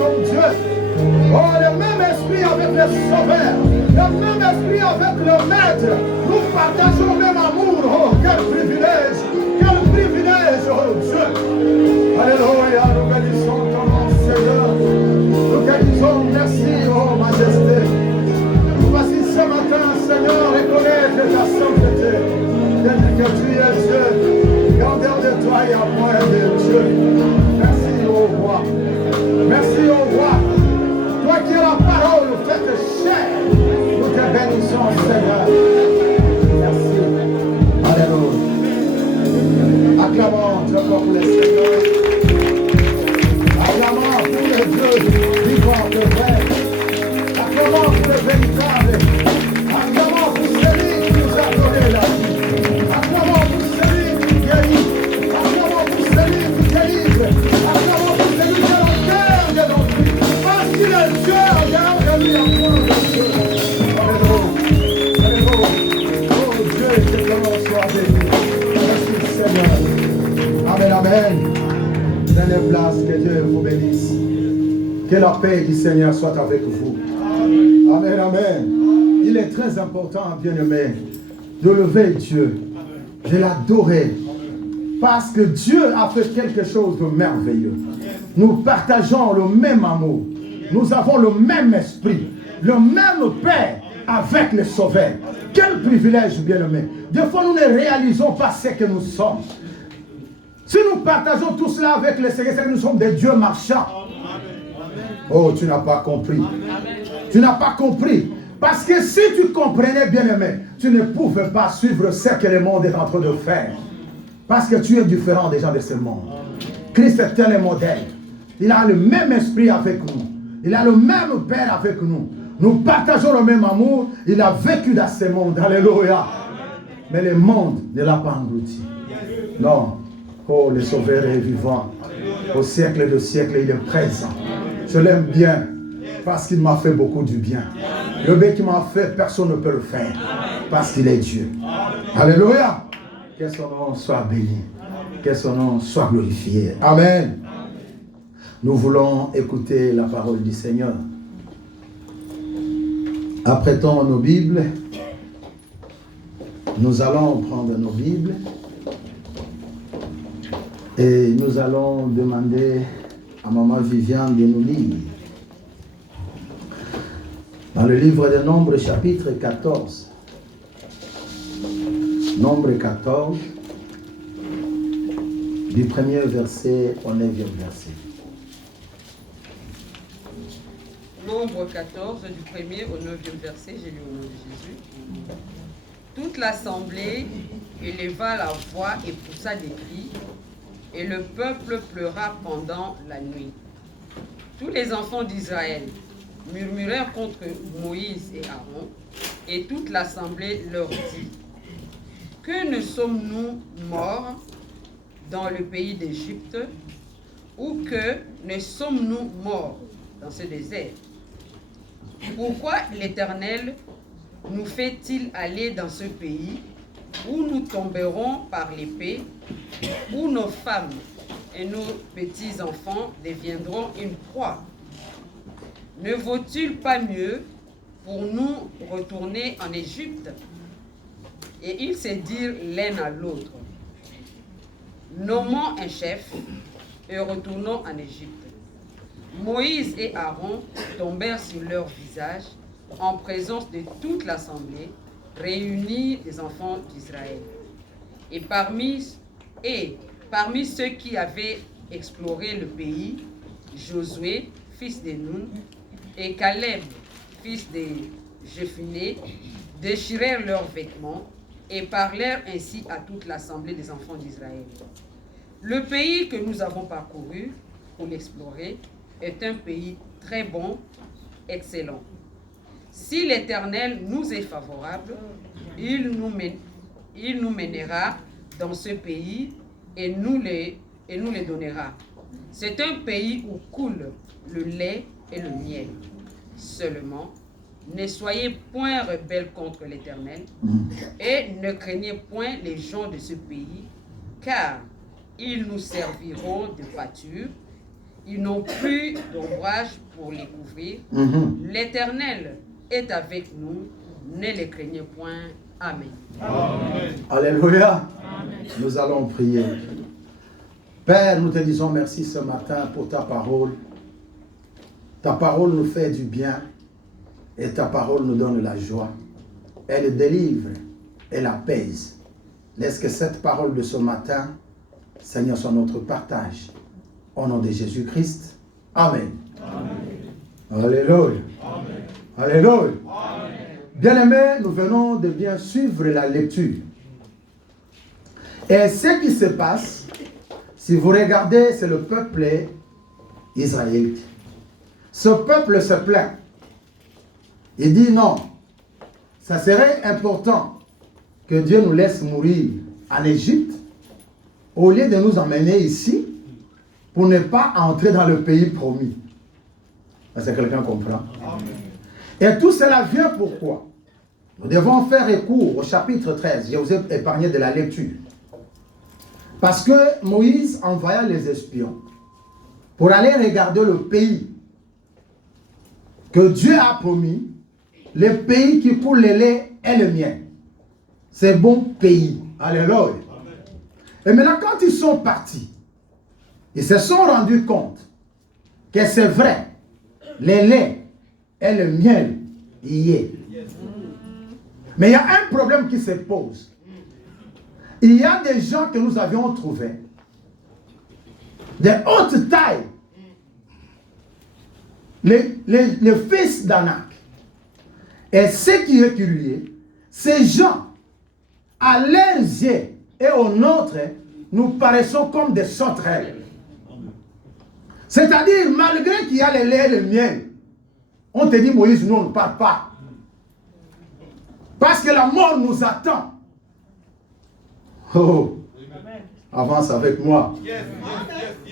ton Dieu. Oh, le même esprit avec le Sauveur, le même esprit avec le Maître. Nous partageons le même amour. Oh, quel privilège, oh Dieu. Alléluia, nous bénissons ton nom, Seigneur. Nous te disons merci, oh Majesté. Voici ce matin, Seigneur, reconnaître ta sainteté. Que tu es Dieu. Grandeur de toi et à moi de Dieu. Merci, ô roi. Merci, ô roi. Toi qui es la parole faite chair, nous te bénissons, Seigneur. Merci. Alléluia. Acclamons très fort pour les Seigneurs. Acclamons pour les dieux vivants de vrai. Acclamons pour les véritables. Acclamons pour celui qui nous a donné la vie. Acclamons pour celui qui guérit. Acclamons pour celui qui délivre. Acclamons pour celui qui est le cœur de notre vie. Parce qu'il est Dieu, regarde-lui en point de Dieu. Alléluia. Alléluia. Oh Dieu, que ton nom soit béni. Merci Seigneur. Amen, amen. Prenez place, que Dieu vous bénisse. Que la paix du Seigneur soit avec vous. Amen, amen. Il est très important, bien-aimé, de lever Dieu, de l'adorer, parce que Dieu a fait quelque chose de merveilleux. Nous partageons le même amour, nous avons le même esprit, le même Père avec le Sauveur. Quel privilège, bien-aimé. Des fois, nous ne réalisons pas ce que nous sommes. Si nous partageons tout cela avec le Seigneur, c'est que nous sommes des dieux marchands. Oh, tu n'as pas compris. Tu n'as pas compris. Parce que si tu comprenais, bien-aimé, tu ne pouvais pas suivre ce que le monde est en train de faire. Parce que tu es différent des gens de ce monde. Christ est le modèle. Il a le même esprit avec nous. Il a le même Père avec nous. Nous partageons le même amour. Il a vécu dans ce monde. Alléluia. Mais le monde ne l'a pas englouti. Non. Oh, le Sauveur est vivant. Au siècle de siècle, il est présent. Je l'aime bien. Parce qu'il m'a fait beaucoup du bien. Le bien qu'il m'a fait, personne ne peut le faire. Parce qu'il est Dieu. Alléluia. Que son nom soit béni. Que son nom soit glorifié. Amen. Nous voulons écouter la parole du Seigneur. Apprêtons nos Bibles. Nous allons prendre nos Bibles. Et nous allons demander à Maman Viviane de nous lire. Dans le livre de Nombre, chapitre 14. Nombre 14, du premier verset au 9e verset. Nombre 14, du premier au 9e verset, j'ai lu au nom de Jésus. Toute l'assemblée éleva la voix et poussa des cris, et le peuple pleura pendant la nuit. Tous les enfants d'Israël murmurèrent contre Moïse et Aaron, et toute l'assemblée leur dit: que ne sommes-nous morts dans le pays d'Égypte, ou que ne sommes-nous morts dans ce désert? Pourquoi l'Éternel nous fait-il aller dans ce pays où nous tomberons par l'épée, où nos femmes et nos petits-enfants deviendront une proie? Ne vaut-il pas mieux pour nous retourner en Égypte? Et ils se dirent l'un à l'autre: nommons un chef et retournons en Égypte. Moïse et Aaron tombèrent sur leur visage en présence de toute l'assemblée réunie des enfants d'Israël. Et parmi ceux qui avaient exploré le pays, Josué, fils de Nun, et Caleb, fils de Jephuné, déchirèrent leurs vêtements et parlèrent ainsi à toute l'assemblée des enfants d'Israël. Le pays que nous avons parcouru pour l'explorer est un pays très bon, excellent. Si l'Éternel nous est favorable, il nous mènera dans ce pays et nous les donnera. C'est un pays où coule le lait et le miel. Seulement, ne soyez point rebelles contre l'Éternel et ne craignez point les gens de ce pays, car ils nous serviront de pâture Ils n'ont plus d'ombrage pour les couvrir. L'Éternel est avec nous. Ne les craignez point. Amen. Amen. Alléluia. Amen. Nous allons prier. Père, nous te disons merci ce matin pour ta parole. Ta parole nous fait du bien et ta parole nous donne la joie. Elle délivre, elle apaise. Laisse que cette parole de ce matin, Seigneur, soit notre partage. Au nom de Jésus-Christ. Amen. Amen. Alléluia. Amen. Alléluia. Amen. Bien-aimés, nous venons de bien suivre la lecture. Et ce qui se passe, si vous regardez, c'est le peuple israélite. Ce peuple se plaint. Il dit non, ça serait important que Dieu nous laisse mourir en Égypte au lieu de nous emmener ici pour ne pas entrer dans le pays promis. Est-ce que quelqu'un comprend? Et tout cela vient pourquoi? Nous devons faire recours au chapitre 13. Je vous ai épargné de la lecture. Parce que Moïse envoya les espions pour aller regarder le pays que Dieu a promis, le pays qui coule le lait et le miel. C'est bon pays. Alléluia. Et maintenant, quand ils sont partis, ils se sont rendus compte que c'est vrai, le lait et le miel y est. Mais il y a un problème qui se pose. Il y a des gens que nous avions trouvés, de haute taille, les fils d'Anak. Et ce qui est curieux, ces gens, à leurs yeux et aux nôtres, nous paraissons comme des sauterelles. C'est-à-dire, malgré qu'il y a le lait et le miel, on te dit, Moïse, nous, on ne part pas. Parce que la mort nous attend. Oh, avance avec moi.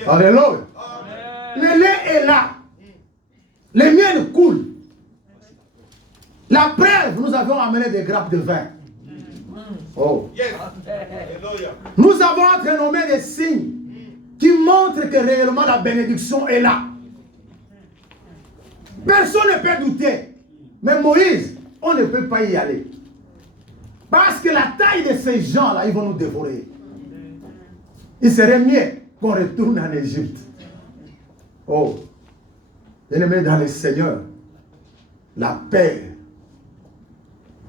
Alléluia. Le lait est là. Le miel coule. La preuve, nous avons amené des grappes de vin. Oh. Nous avons entrenommé des signes qui montrent que réellement la bénédiction est là. Personne ne peut douter. Mais Moïse, on ne peut pas y aller. Parce que la taille de ces gens-là, ils vont nous dévorer. Il serait mieux qu'on retourne en Égypte. Oh, bien-aimés dans le Seigneur, la paix.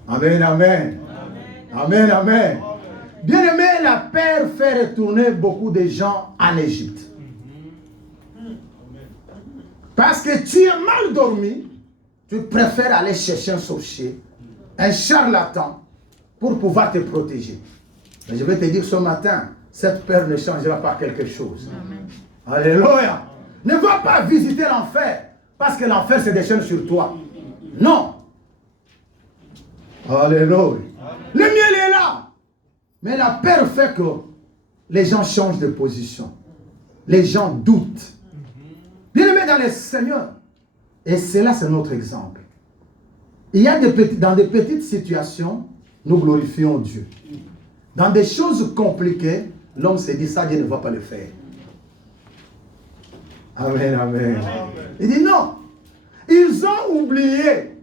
Amen, amen. Amen, amen. Bien-aimé, la paix fait retourner beaucoup de gens en Égypte. Parce que tu es mal dormi, tu préfères aller chercher un sorcier, un charlatan, pour pouvoir te protéger. Mais je vais te dire ce matin, cette peur ne changera pas quelque chose. Amen. Alléluia. Ne va pas visiter l'enfer, parce que l'enfer se déchaîne sur toi. Non. Alléluia. Le miel est là. Mais la peur fait que les gens changent de position. Les gens doutent. Bien-aimés dans le Seigneur. Et cela, c'est notre exemple. Il y a dans des petites situations, nous glorifions Dieu. Dans des choses compliquées, l'homme se dit, ça, Dieu ne va pas le faire. Amen, amen. Il dit non. Ils ont oublié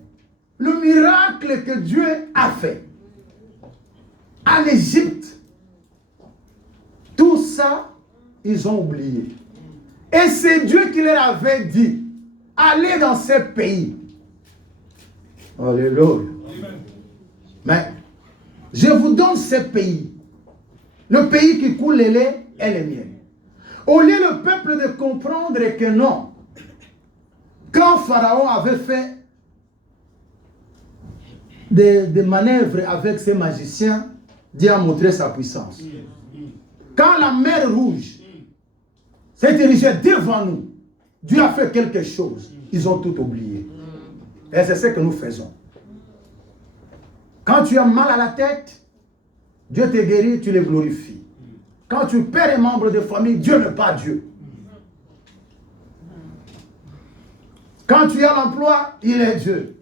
le miracle que Dieu a fait. En Égypte, tout ça, ils ont oublié. Et c'est Dieu qui leur avait dit, allez dans ce pays. Alléluia. Mais, je vous donne ce pays. Le pays qui coule le lait et le miel. Au lieu le peuple de comprendre que non. Quand Pharaon avait fait des manœuvres avec ses magiciens, Dieu a montré sa puissance. Quand la mer rouge s'est dirigée devant nous, Dieu a fait quelque chose. Ils ont tout oublié. Et c'est ce que nous faisons. Quand tu as mal à la tête, Dieu te guérit, tu le glorifies. Quand tu perds un membre de famille, Dieu n'est pas Dieu. Quand tu as l'emploi, il est Dieu.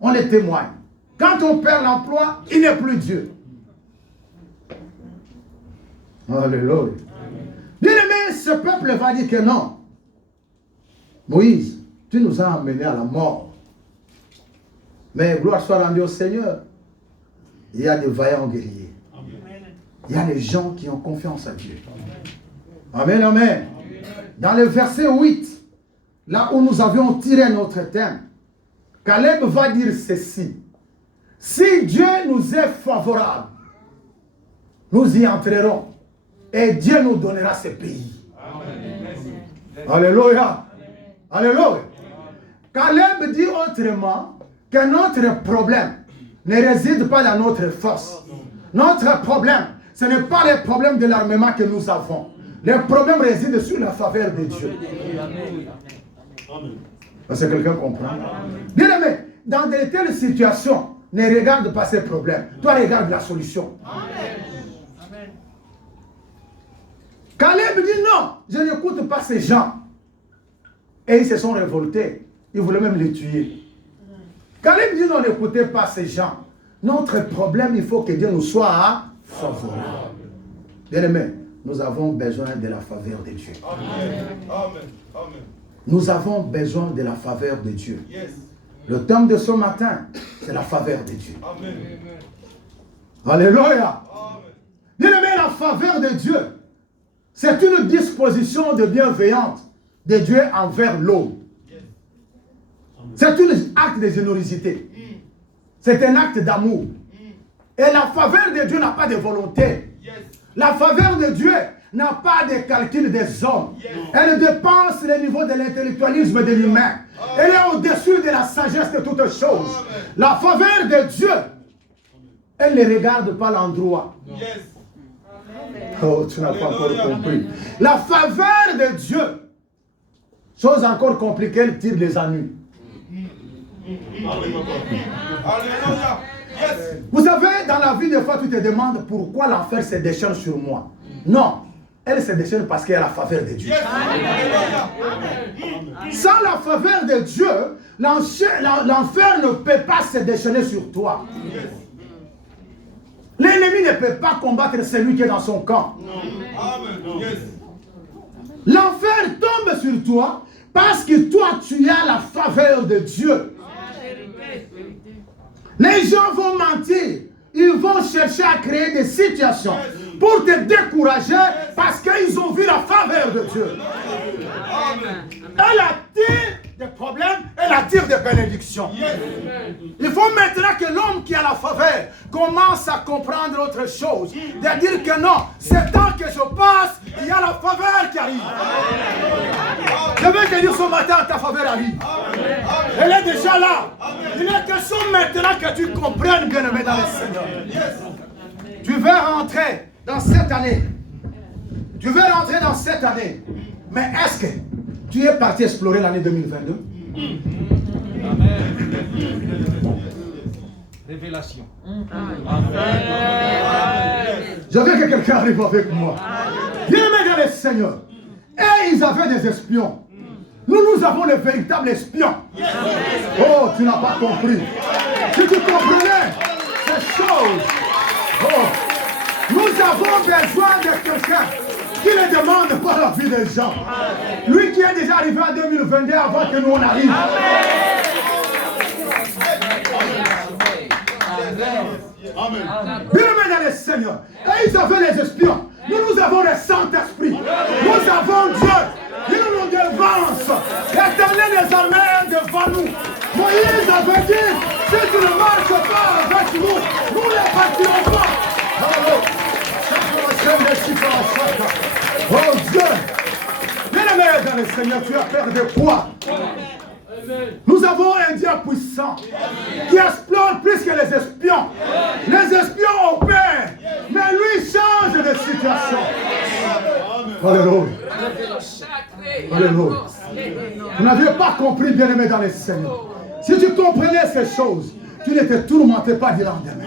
On le témoigne. Quand on perd l'emploi, il n'est plus Dieu. Alléluia. Bien-aimé, ce peuple va dire que non. Moïse, tu nous as amenés à la mort. Mais gloire soit rendue au Seigneur. Il y a des vaillants guerriers. Il y a des gens qui ont confiance à Dieu. Amen, amen. Dans le verset 8, là où nous avions tiré notre thème, Caleb va dire ceci. Si Dieu nous est favorable, nous y entrerons et Dieu nous donnera ce pays. Amen. Alléluia. Alléluia. Caleb dit autrement que notre problème ne réside pas dans notre force. Notre problème, ce n'est pas le problème de l'armement que nous avons. Le problème réside sur la faveur de Dieu. Est-ce que quelqu'un comprend? Bien aimé, dans de telles situations, ne regarde pas ces problèmes. Toi, regarde la solution. Amen. Caleb dit non, je n'écoute pas ces gens. Et ils se sont révoltés. Ils voulaient même les tuer. Caleb dit non, n'écoutez pas ces gens. Notre problème, il faut que Dieu nous soit favorable. Bien aimé, nous avons besoin de la faveur de Dieu. Amen. Amen. Nous avons besoin de la faveur de Dieu. Yes. Le thème de ce matin, c'est la faveur de Dieu. Amen. Alléluia. Bien aimé, la faveur de Dieu, c'est une disposition de bienveillance de Dieu envers l'homme. Yes. C'est un acte de générosité. C'est un acte d'amour. Et la faveur de Dieu n'a pas de volonté. Yes. La faveur de Dieu n'a pas de calcul des hommes. Yes. Elle dépasse le niveau de l'intellectualisme de l'humain. Elle est au-dessus de la sagesse de toutes choses. Amen. La faveur de Dieu, elle ne regarde pas l'endroit. Yes. Oh, tu n'as pas encore compris. La faveur de Dieu, chose encore compliquée, elle tire les ennuis. Alléluia. Yes. Vous savez, dans la vie, des fois, tu te demandes pourquoi l'enfer se déchaîne sur moi. Non, elle se déchaîne parce qu'il y a la faveur de Dieu. Yes. Sans la faveur de Dieu, l'enfer ne peut pas se déchaîner sur toi. Yes. L'ennemi ne peut pas combattre celui qui est dans son camp. Yes. L'enfer tombe sur toi parce que toi, tu as la faveur de Dieu. Les gens vont mentir. Ils vont chercher à créer des situations pour te décourager parce qu'ils ont vu la faveur de Dieu. Elle attire des problèmes, elle attire des bénédictions. Il faut maintenant que l'homme qui a la faveur commence à comprendre autre chose. De dire que non, c'est tant que je passe, il y a la faveur qui arrive. Je veux te dire ce matin, ta faveur arrive. Elle est déjà là. Il est question maintenant que tu comprennes, bien aimé dans le Seigneur. Tu veux rentrer dans cette année. Tu veux rentrer dans cette année. Mais est-ce que tu es parti explorer l'année 2022? Amen. Révélation. Amen. Je veux que quelqu'un arrive avec moi. Bien aimé dans le Seigneur. Et ils avaient des espions. Nous avons le véritable espion. Oh, tu n'as pas compris. Si tu comprenais ces choses, oh, nous avons besoin de quelqu'un qui ne demande pas la vie des gens. Lui qui est déjà arrivé en 2022 avant que nous on arrive. Bien aimé dans le Seigneur. Et ils avaient les espions. Nous avons le Saint-Esprit. Nous avons Dieu. Il nous devance. L'Éternel des armées est devant nous. Moïse avait dit, si tu ne marches pas avec nous, nous ne partirons pas. Oh Dieu. Bien aimé dans le Seigneur, tu as peur de quoi? Nous avons un Dieu puissant qui explore plus que les espions. Les espions opèrent, mais lui change de situation. Alléluia. Alléluia. Vous n'avez pas compris, bien-aimé dans le Seigneur. Si tu comprenais ces choses, tu ne te tourmentais pas du lendemain.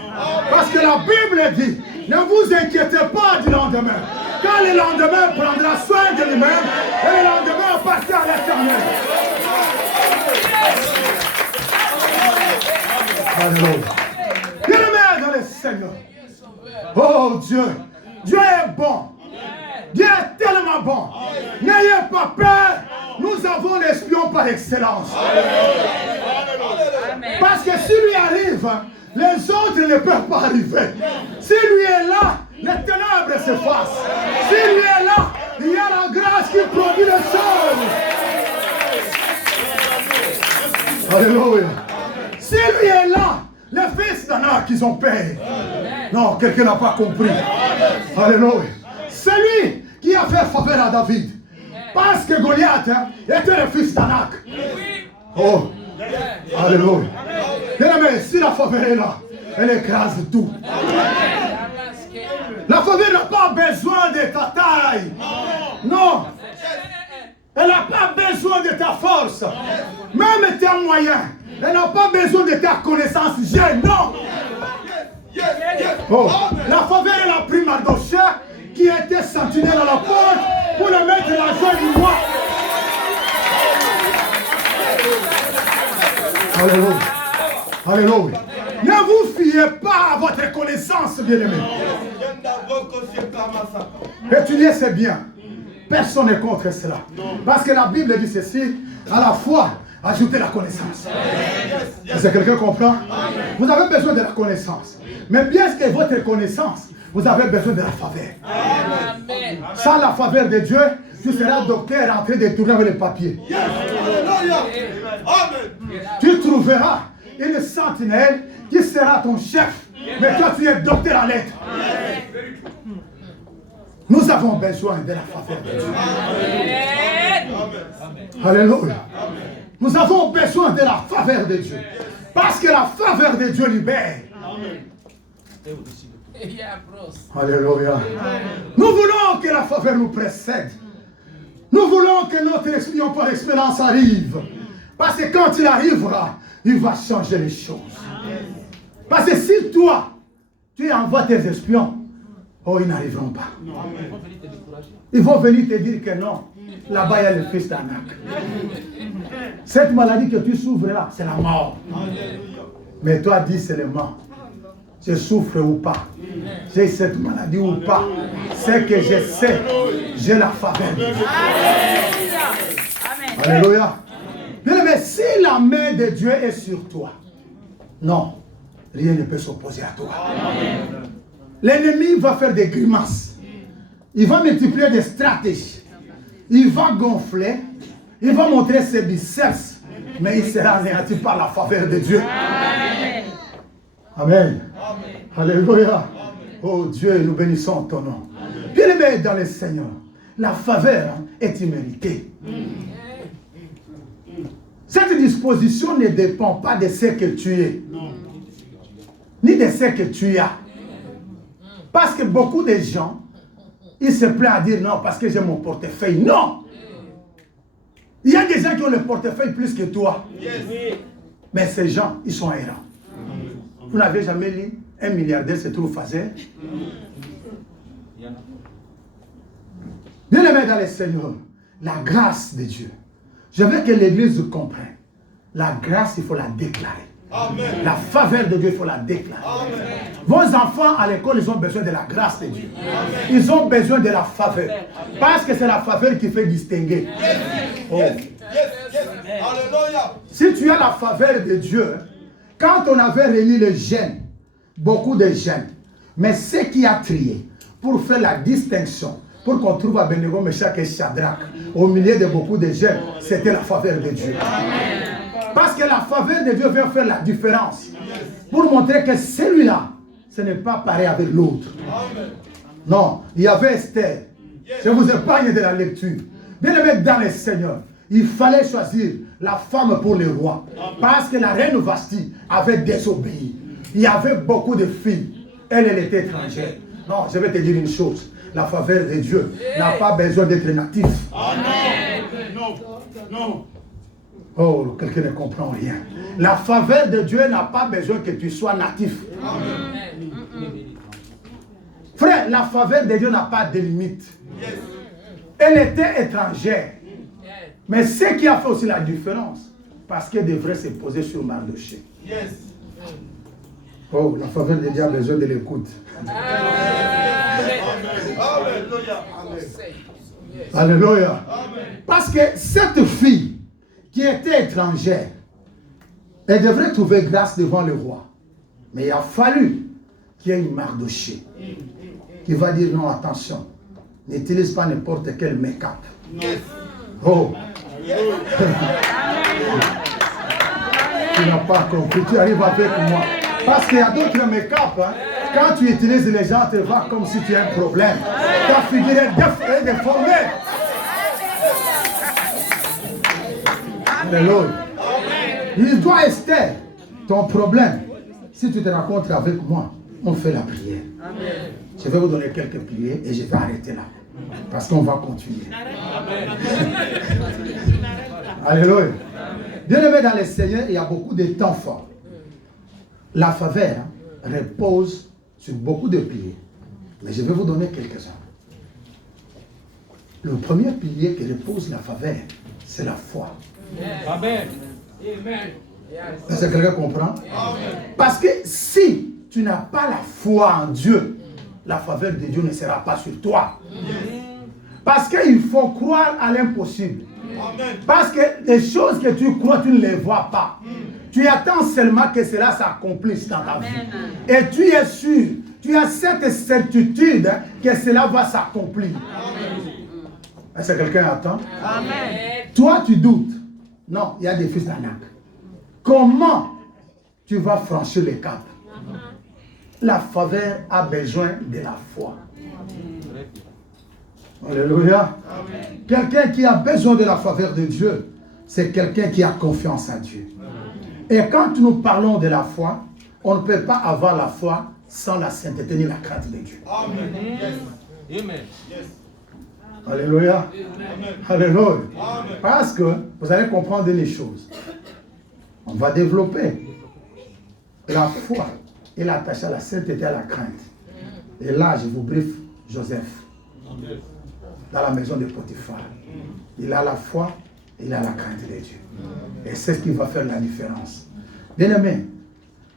Parce que la Bible dit, ne vous inquiétez pas du lendemain. Quand le lendemain prendra soin de lui-même, et le lendemain appartient à l'Éternel. Alléluia. Bien-aimé dans le Seigneur. Oh Dieu, Dieu est bon. Dieu est tellement bon. N'ayez pas peur. Nous avons avons l'espion par excellence. Parce que si lui arrive, les autres ne peuvent pas arriver. Si lui est là, les ténèbres s'effacent. Si lui est là, il y a la grâce qui produit les choses. Alléluia. Si lui est là, les fils d'Anak, ils ont payé. Non, quelqu'un n'a pas compris. Alléluia. C'est lui qui a fait faveur à David. Parce que Goliath était le fils d'Anak. Oh, alléluia. Mais si la faveur est là, elle écrase tout. La faveur n'a pas besoin de ta taille. Non. Elle n'a pas besoin de ta force. Même tes moyens. Elle n'a pas besoin de ta connaissance. Non. Oh. La faveur, elle a pris Mardochée qui était sentinelle à la porte pour le mettre la joie du roi. Alléluia. Alléluia. Ne vous fiez pas à votre connaissance, bien-aimé. Étudiez, c'est bien. Personne n'est contre cela. Parce que la Bible dit ceci, à la foi, ajoutez la connaissance. Est-ce que quelqu'un comprend? Vous avez besoin de la connaissance. Mais bien que votre connaissance, vous avez besoin de la faveur. Sans la faveur de Dieu, tu seras docteur en train de tourner avec les papiers. Tu trouveras une sentinelle qui sera ton chef. Mais toi, tu es docteur en lettres. Nous avons besoin de la faveur de Dieu. Alléluia. Nous avons besoin de la faveur de Dieu. Parce que la faveur de Dieu libère. Alléluia. Nous voulons que la faveur nous précède. Nous voulons que notre espion par expérience arrive. Parce que quand il arrivera, il va changer les choses. Parce que si toi, tu envoies tes espions, oh, ils n'arriveront pas. Ils vont venir te dire que non. Là-bas, il y a le fils d'Anak. Cette maladie que tu souffres là, c'est la mort. Mais toi, dis seulement, je souffre ou pas. J'ai cette maladie ou pas. C'est que je sais, j'ai la faveur de Dieu. Alléluia. Mais si la main de Dieu est sur toi, non, rien ne peut s'opposer à toi. L'ennemi va faire des grimaces. Il va multiplier des stratégies. Il va gonfler. Il va montrer ses biceps. Mais il sera anéanti par la faveur de Dieu. Amen. Alléluia. Oh Dieu, nous bénissons ton nom. Bien-aimé dans le Seigneur, la faveur est imméritée. Cette disposition ne dépend pas de ce que tu es, ni de ce que tu as. Parce que beaucoup de gens, ils se plaignent à dire non, parce que j'ai mon portefeuille. Non! Il y a des gens qui ont le portefeuille plus que toi. Mais ces gens, ils sont errants. Vous n'avez jamais lu un milliardaire se trouve fazer? Bien-aimé dans le Seigneur, la grâce de Dieu. Je veux que l'Église comprenne. La grâce, il faut la déclarer. Amen. La faveur de Dieu, il faut la déclarer. Amen. Vos enfants à l'école, ils ont besoin de la grâce de Dieu. Amen. Ils ont besoin de la faveur. Amen. Parce que c'est la faveur qui fait distinguer. Yes. Oh. Yes. Alléluia. Si tu as la faveur de Dieu, quand on avait réuni les jeunes, beaucoup de jeunes, mais ce qui a trié pour faire la distinction, pour qu'on trouve Abednego, Meshach et Shadrach au milieu de beaucoup de jeunes, c'était la faveur de Dieu. Amen. Parce que la faveur de Dieu vient faire la différence. Pour montrer que celui-là, ce n'est pas pareil avec l'autre. Non, il y avait Esther. Je vous épargne de la lecture. Bien aimé dans le Seigneur, il fallait choisir la femme pour le roi. Parce que la reine Vashti avait désobéi. Il y avait beaucoup de filles. Elle était étrangère. Non, je vais te dire une chose. La faveur de Dieu n'a pas besoin d'être natif. Amen. Non, non. Oh, quelqu'un ne comprend rien. La faveur de Dieu n'a pas besoin que tu sois natif. Amen. Frère, la faveur de Dieu n'a pas de limite. Elle était étrangère. Mais ce qui a fait aussi la différence, parce qu'elle devrait se poser sur Mardochée. Oh, la faveur de Dieu a besoin de l'écoute. Alléluia. Alléluia. Parce que cette fille qui était étrangère, elle devrait trouver grâce devant le roi. Mais il a fallu qu'il y ait une Mardochée qui va dire non, attention, n'utilise pas n'importe quel make-up. Oh! Tu n'as pas compris, tu arrives avec moi. Parce qu'il y a d'autres make-up, hein. Quand tu utilises, les gens te voient comme si tu as un problème. Ta figure est déformée. Alléluia. Il doit Esther, ton problème, si tu te rencontres avec moi, on fait la prière. Amen. Je vais vous donner quelques prières et je vais arrêter là. Parce qu'on va continuer. Alléluia. Bien-aimés dans le Seigneur, il y a beaucoup de temps forts. La faveur repose sur beaucoup de piliers. Mais je vais vous donner quelques-uns. Le premier pilier qui repose la faveur, c'est la foi. Amen. Est-ce que quelqu'un comprend? Parce que si tu n'as pas la foi en Dieu, la faveur de Dieu ne sera pas sur toi. Parce qu'il faut croire à l'impossible. Parce que les choses que tu crois, tu ne les vois pas. Tu attends seulement que cela s'accomplisse dans ta vie. Et tu es sûr, tu as cette certitude que cela va s'accomplir. Est-ce que quelqu'un attend? Amen. Toi, tu doutes. Non, il y a des fils d'Anak. Comment tu vas franchir le cap? La faveur a besoin de la foi. Alléluia. Quelqu'un qui a besoin de la faveur de Dieu, c'est quelqu'un qui a confiance en Dieu. Et quand nous parlons de la foi, on ne peut pas avoir la foi sans la sainteté ni la crainte de Dieu. Amen. Alléluia. Alléluia. Parce que vous allez comprendre les choses. On va développer la foi et l'attacher à la sainteté et à la crainte. Et là, je vous briefe Joseph. Dans la maison de Potiphar. Il a la foi, il a la crainte de Dieu. Et c'est ce qui va faire la différence. Bien-aimés,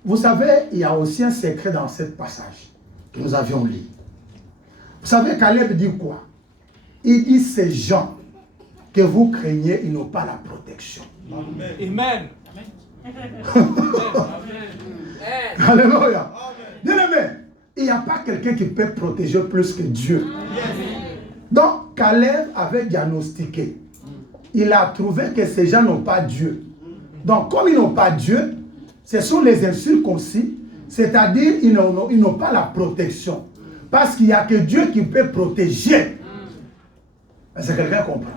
vous savez, il y a aussi un secret dans ce passage que nous avions lu. Vous savez, Caleb dit quoi? Il dit, ces gens que vous craignez, ils n'ont pas la protection. Amen. Alléluia. Bien-aimés, il n'y a pas quelqu'un qui peut protéger plus que Dieu. Donc, Caleb avait diagnostiqué. Il a trouvé que ces gens n'ont pas Dieu. Donc, comme ils n'ont pas Dieu, ce sont les incirconcis, c'est-à-dire ils n'ont pas la protection. Parce qu'il n'y a que Dieu qui peut protéger. Est-ce que quelqu'un comprend?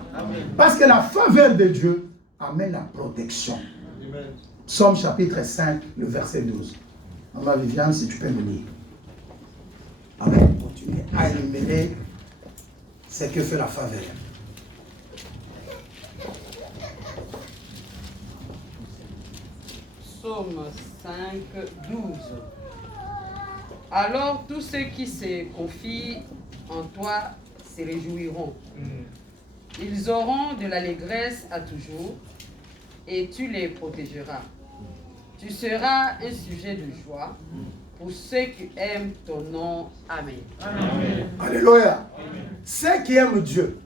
Parce que la faveur de Dieu amène la protection. Psaume chapitre 5, le verset 12. Maman Viviane, si tu peux me lire. Amen. Continuez à énumérer ce que fait la faveur. Psaume 5, 12. Alors tous ceux qui se confient en toi se réjouiront. Ils auront de l'allégresse à toujours et tu les protégeras. Tu seras un sujet de joie pour ceux qui aiment ton nom. Amen. Amen. Alléluia. Ceux qui aiment Dieu,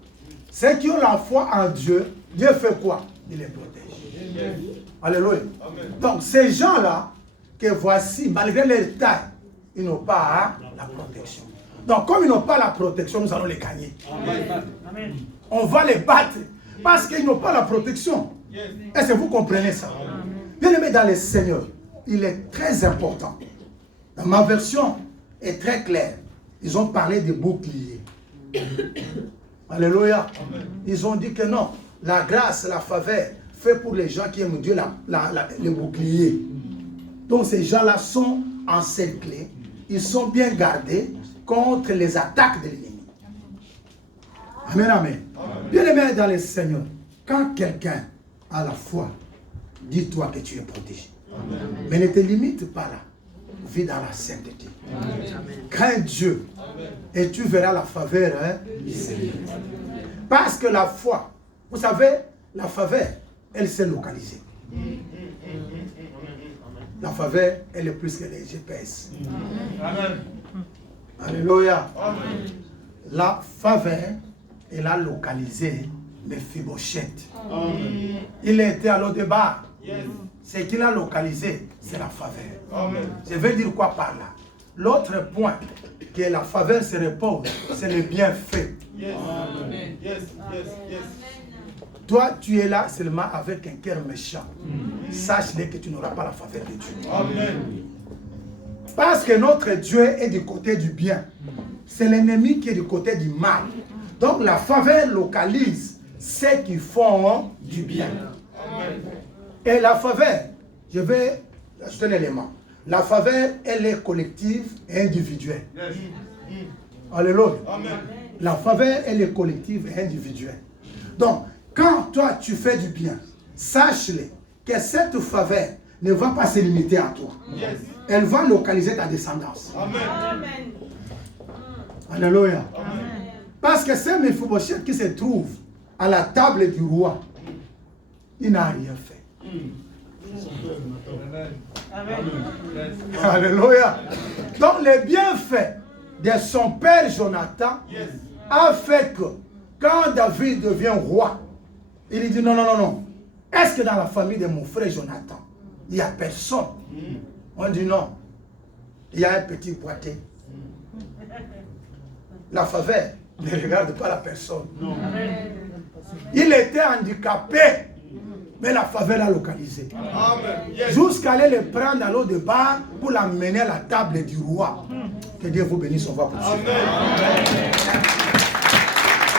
ceux qui ont la foi en Dieu, Dieu fait quoi? Il les protège. Amen. Alléluia. Amen. Donc ces gens-là, que voici, malgré leur taille, ils n'ont pas la protection. Donc comme ils n'ont pas la protection, nous allons les gagner. Amen. On va les battre parce qu'ils n'ont pas la protection. Est-ce que vous comprenez ça? Bien-aimés dans le Seigneur, il est très important. Dans ma version est très claire. Ils ont parlé de boucliers. Alléluia. Ils ont dit que non, la grâce, la faveur, fait pour les gens qui aiment Dieu le bouclier. Donc ces gens-là sont encerclés. Ils sont bien gardés contre les attaques de l'ennemi. Amen, amen. Bien-aimés dans le Seigneur, quand quelqu'un a la foi, dis-toi que tu es protégé. Amen. Mais ne te limite pas là. Vis dans la sainteté. Crains Dieu. Amen. Et tu verras la faveur du Seigneur. Parce que la foi, vous savez, la faveur, elle s'est localisée. La faveur, elle est plus que les GPS. Amen. Alléluia. Amen. La faveur, elle a localisé Mephibosheth. Il était à l'O-Débar. Ce qu'il a localisé, c'est la faveur. Je veux dire quoi par là? L'autre point que la faveur se repose, c'est le bienfait. Toi, tu es là seulement avec un cœur méchant. Sache-le que tu n'auras pas la faveur de Dieu. Parce que notre Dieu est du côté du bien. C'est l'ennemi qui est du côté du mal. Donc la faveur localise ceux qui font du bien. Et la faveur, je vais ajouter un élément. La faveur, elle est collective et individuelle. Alléluia. La faveur, elle est collective et individuelle. Donc, quand toi, tu fais du bien, sache-le que cette faveur ne va pas se limiter à toi. Elle va localiser ta descendance. Amen. Alléluia. Parce que c'est Mephibosheth qui se trouve à la table du roi. Il n'a rien fait. Alléluia. Donc les bienfaits de son père Jonathan a fait que quand David devient roi, il dit non, non, non, non. Est-ce que dans la famille de mon frère Jonathan, il n'y a personne? On dit non. Il y a un petit boité. La faveur ne regarde pas la personne. Non. Il était handicapé, mais la faveur l'a localisé. Jusqu'à aller le prendre à l'eau de bar pour l'amener à la table du roi. Que Dieu vous bénisse, on va poursuivre. Amen.